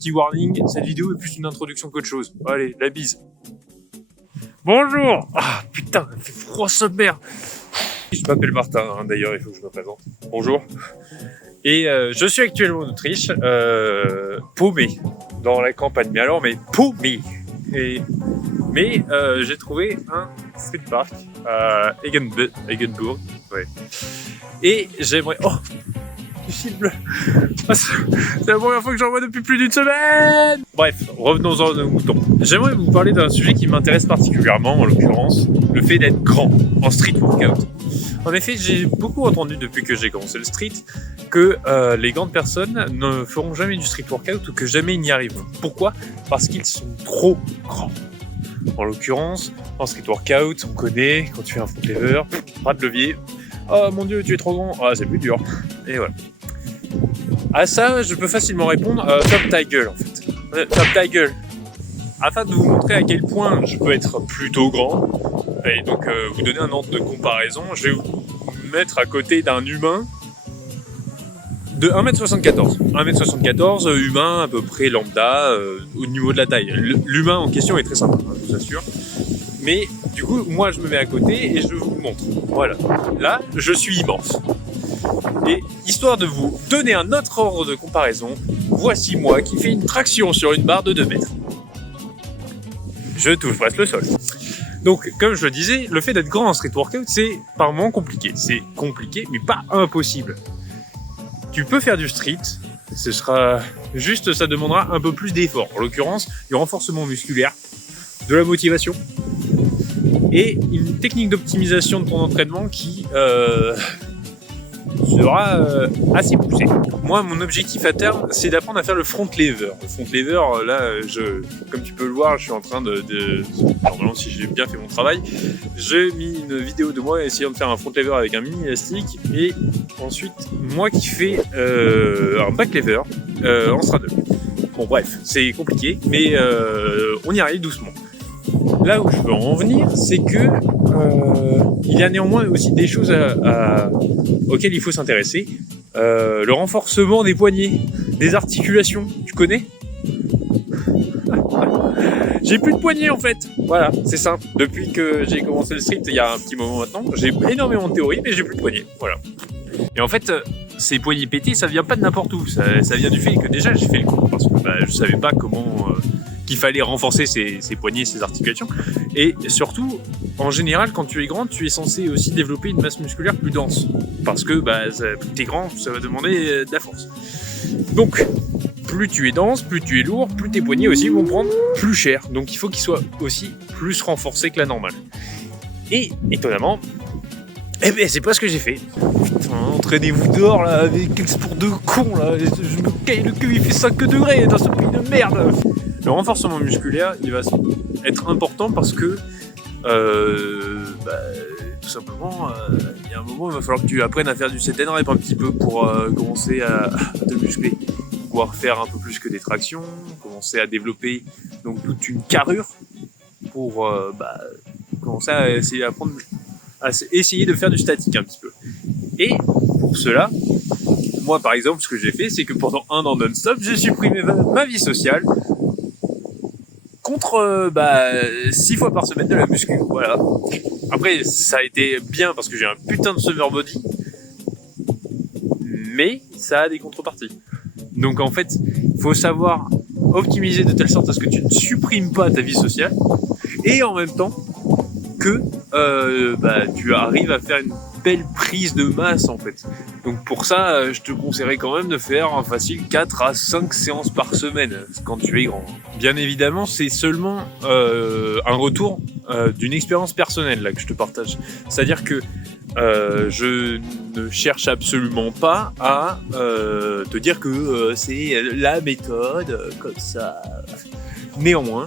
petit warning, cette vidéo est plus une introduction qu'autre chose. Allez, la bise. Bonjour. Ah putain, il fait froid sa mère. Je m'appelle Martin, hein, d'ailleurs, il faut que je me présente. Bonjour. Et je suis actuellement en Autriche, paumé, dans la campagne. Mais alors, mais paumé. Mais j'ai trouvé un street park à Eggenburg. Ouais. Et j'aimerais... Oh, du ciel bleu. C'est la première fois que j'en vois depuis plus d'une semaine. Bref, revenons-en aux moutons. J'aimerais vous parler d'un sujet qui m'intéresse particulièrement, en l'occurrence, le fait d'être grand en street workout. En effet, j'ai beaucoup entendu depuis que j'ai commencé le street que les grandes personnes ne feront jamais du street workout ou que jamais ils n'y arriveront. Pourquoi ? Parce qu'ils sont trop grands. En l'occurrence, en street workout, on connaît, quand tu fais un front lever, pas de levier. Oh mon dieu, tu es trop grand. Ah, c'est plus dur. Et voilà. À ça, je peux facilement répondre ferme ta gueule en fait. Ferme ta gueule. Afin de vous montrer à quel point je peux être plutôt grand, et donc vous donner un ordre de comparaison, je vais vous mettre à côté d'un humain de 1m74. 1m74, humain à peu près lambda, au niveau de la taille. L'humain en question est très sympa, hein, je vous assure. Mais du coup, moi je me mets à côté et je vous montre. Voilà. Là, je suis immense. Et histoire de vous donner un autre ordre de comparaison, voici moi qui fais une traction sur une barre de 2 mètres. Je touche presque le sol. Donc, comme je le disais, le fait d'être grand en street workout, c'est par moments compliqué. C'est compliqué, mais pas impossible. Tu peux faire du street, ce sera juste, ça demandera un peu plus d'effort. En l'occurrence, du renforcement musculaire, de la motivation et une technique d'optimisation de ton entraînement qui sera assez poussée. Moi, mon objectif à terme, c'est d'apprendre à faire le front lever. Le front lever, là, comme tu peux le voir, je suis en train normalement, si j'ai bien fait mon travail, j'ai mis une vidéo de moi essayant de faire un front lever avec un mini élastique et ensuite, moi qui fais un back lever en straddle. Bon, bref, c'est compliqué, mais on y arrive doucement. Là où je veux en venir, c'est que il y a néanmoins aussi des choses auxquelles il faut s'intéresser. Le renforcement des poignets, des articulations, tu connais ? J'ai plus de poignets en fait. Voilà, c'est simple. Depuis que j'ai commencé le street, il y a un petit moment maintenant, j'ai énormément de théorie, mais j'ai plus de poignets. Voilà. Et en fait, ces poignets pétés, ça vient pas de n'importe où. Ça vient du fait que déjà j'ai fait le coup parce que je savais pas comment qu'il fallait renforcer ses poignets, ses articulations. Et surtout, en général, quand tu es grand, tu es censé aussi développer une masse musculaire plus dense. Parce que plus tu es grand, ça va demander de la force. Donc, plus tu es dense, plus tu es lourd, plus tes poignets aussi vont prendre plus cher. Donc il faut qu'ils soient aussi plus renforcés que la normale. Et étonnamment, c'est pas ce que j'ai fait. Putain, entraînez-vous dehors là avec quel sport de con là. Je me caille le cul, il fait 5 degrés dans ce pays de merde. Le renforcement musculaire, il va être important parce que tout simplement, il y a un moment, il va falloir que tu apprennes à faire du set and rep un petit peu pour commencer à te muscler. Pouvoir faire un peu plus que des tractions, commencer à développer donc toute une carrure pour commencer à essayer de faire du statique un petit peu. Et pour cela, moi par exemple, ce que j'ai fait, c'est que pendant 1 an non-stop, j'ai supprimé ma vie sociale contre 6 fois par semaine de la muscu. Voilà. Après, ça a été bien parce que j'ai un putain de summer body, mais ça a des contreparties. Donc en fait, il faut savoir optimiser de telle sorte à ce que tu ne supprimes pas ta vie sociale et en même temps que tu arrives à faire une belle prise de masse en fait. Donc pour ça, je te conseillerais quand même de faire un facile 4 à 5 séances par semaine quand tu es grand. Bien évidemment, c'est seulement un retour d'une expérience personnelle là que je te partage. C'est-à-dire que je ne cherche absolument pas à te dire que c'est la méthode comme ça. Néanmoins,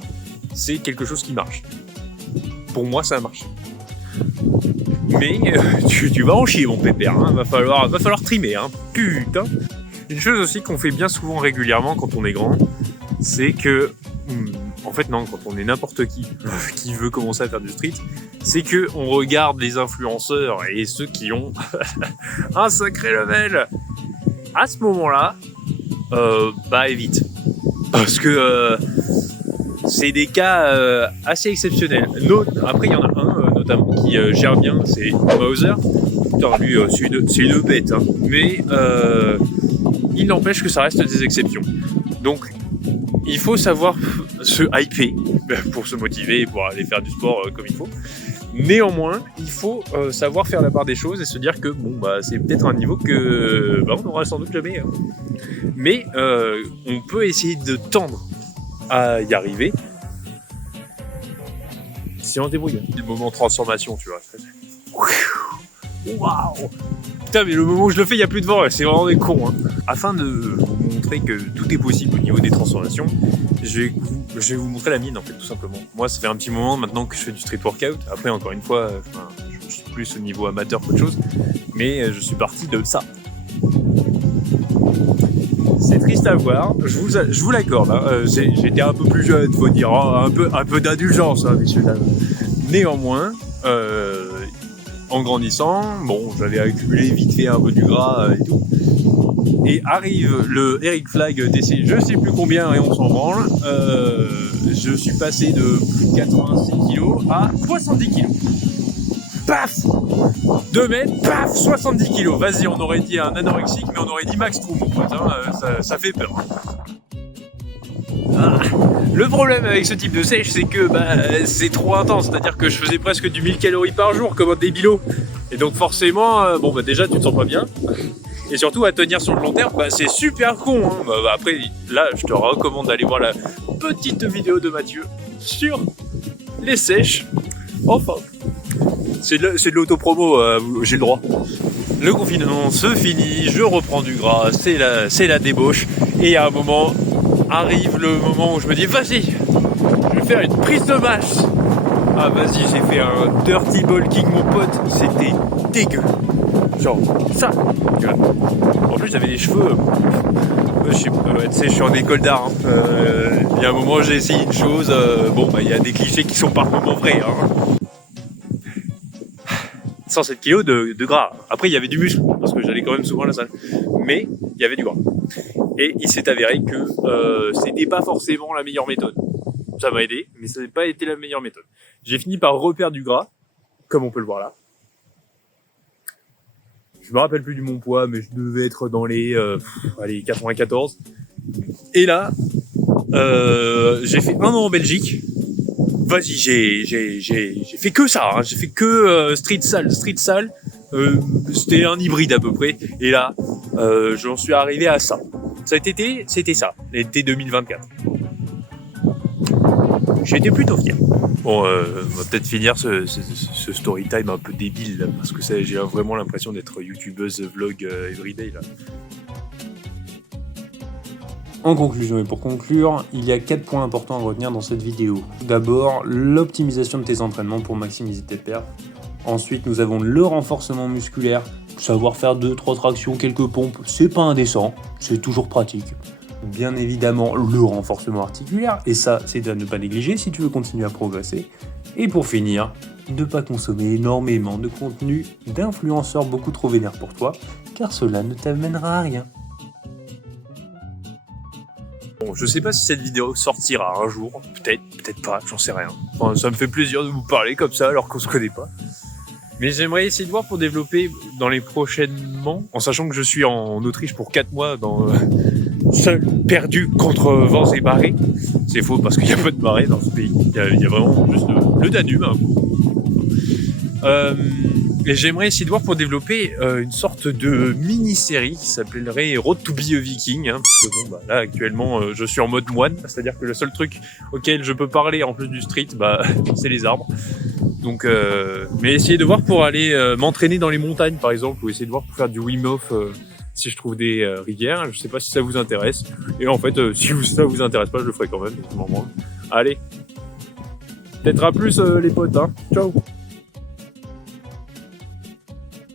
c'est quelque chose qui marche. Pour moi, ça a marché. Mais tu vas en chier, mon pépère. Hein. Va falloir trimer. Hein. Putain. Une chose aussi qu'on fait bien souvent régulièrement quand on est grand, c'est que en fait non, quand on est n'importe qui veut commencer à faire du street, c'est que on regarde les influenceurs et ceux qui ont un sacré level. À ce moment-là, évite. parce que c'est des cas assez exceptionnels. Après, il y en a un notamment qui gère bien, c'est Mauser. Putain, lui, c'est une bête, hein. Mais il n'empêche que ça reste des exceptions. Donc, il faut savoir se hyper pour se motiver, pour aller faire du sport comme il faut. Néanmoins, il faut savoir faire la part des choses et se dire que bon, bah, c'est peut-être un niveau que on n'aura sans doute jamais. Hein. Mais on peut essayer de tendre à y arriver si on se débrouille. Le moment de transformation, tu vois. Waouh! Putain, mais le moment où je le fais, il n'y a plus de vent, c'est vraiment des cons. Hein. Afin de vous montrer que tout est possible au niveau des transformations, je vais vous montrer la mienne, en fait, tout simplement. Moi, ça fait un petit moment maintenant que je fais du street workout. Après, encore une fois, je suis plus au niveau amateur qu'autre chose, mais je suis parti de ça. C'est triste à voir, je vous l'accorde. Hein. J'étais un peu plus jeune, faut dire, hein, un peu d'indulgence, hein, messieurs dames. Néanmoins, en grandissant, bon, j'avais accumulé vite fait un peu du gras et tout. Et arrive le Eric Flag d'essayer je sais plus combien et on s'en branle. Je suis passé de plus de 86 kg à 70 kg. Paf 2 mètres, paf 70 kg. Vas-y, on aurait dit un anorexique, mais on aurait dit Max Trou, mon pote. Hein, ça fait peur. Ah, le problème avec ce type de sèche, c'est que c'est trop intense. C'est-à-dire que je faisais presque du 1000 calories par jour comme un débilo. Et donc forcément, déjà tu te sens pas bien. Et surtout à tenir sur le long terme, c'est super con. Hein. Après, là, je te recommande d'aller voir la petite vidéo de Mathieu sur les sèches. Enfin, c'est de l'autopromo, j'ai le droit. Le confinement se finit, je reprends du gras, c'est la débauche. Et à un moment, arrive le moment où je me dis, vas-y, je vais faire une prise de masse. Ah vas-y, j'ai fait un dirty bulking, mon pote, c'était dégueu. Genre, ça. En plus, j'avais les cheveux. Tu sais, je suis en école d'art. Hein. Il y a un moment, j'ai essayé une chose. Il y a des clichés qui sont par moments vrais. Hein. 107 kg de gras. Après, il y avait du muscle, parce que j'allais quand même souvent à la salle. Mais, il y avait du gras. Et il s'est avéré que c'était pas forcément la meilleure méthode. Ça m'a aidé, mais ça n'a pas été la meilleure méthode. J'ai fini par reperdre du gras, comme on peut le voir là. Je me rappelle plus du mon poids, mais je devais être dans les 94. Et là, j'ai fait 1 an en Belgique. Vas-y, j'ai fait que ça. Hein. J'ai fait que street salle. C'était un hybride à peu près. Et là, j'en suis arrivé à ça. Cet été, c'était ça, l'été 2024. J'étais plutôt fier. Bon, on va peut-être finir ce story time un peu débile, là, parce que j'ai vraiment l'impression d'être youtubeuse vlog everyday, là. En conclusion et pour conclure, il y a 4 points importants à retenir dans cette vidéo. D'abord, l'optimisation de tes entraînements pour maximiser tes perfs. Ensuite, nous avons le renforcement musculaire. Savoir faire 2-3 tractions, quelques pompes, c'est pas indécent, c'est toujours pratique. Bien évidemment, le renforcement articulaire, et ça, c'est à ne pas négliger si tu veux continuer à progresser. Et pour finir, ne pas consommer énormément de contenu d'influenceurs beaucoup trop vénères pour toi, car cela ne t'amènera à rien. Bon, je sais pas si cette vidéo sortira un jour, peut-être pas, j'en sais rien. Enfin, ça me fait plaisir de vous parler comme ça alors qu'on se connaît pas. Mais j'aimerais essayer de voir pour développer dans les prochainement, en sachant que je suis en Autriche pour 4 mois, seul, perdu contre vents et marées. C'est faux parce qu'il n'y a pas de marée dans ce pays. Il y a vraiment juste le Danube. Hein. Et j'aimerais essayer de voir pour développer une sorte de mini-série qui s'appellerait Road to be a Viking. Hein, parce que là actuellement je suis en mode moine, c'est-à-dire que le seul truc auquel je peux parler en plus du street, c'est les arbres. Donc, mais essayer de voir pour aller m'entraîner dans les montagnes par exemple, ou essayer de voir pour faire du Wim Hof si je trouve des rivières. Je sais pas si ça vous intéresse. Et en fait, si ça vous intéresse pas, je le ferai quand même. Donc je m'en branle. Allez, peut-être à plus les potes. Hein. Ciao.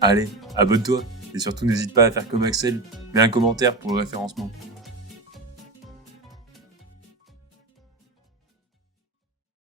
Allez, abonne-toi. Et surtout, n'hésite pas à faire comme Axel, mets un commentaire pour le référencement.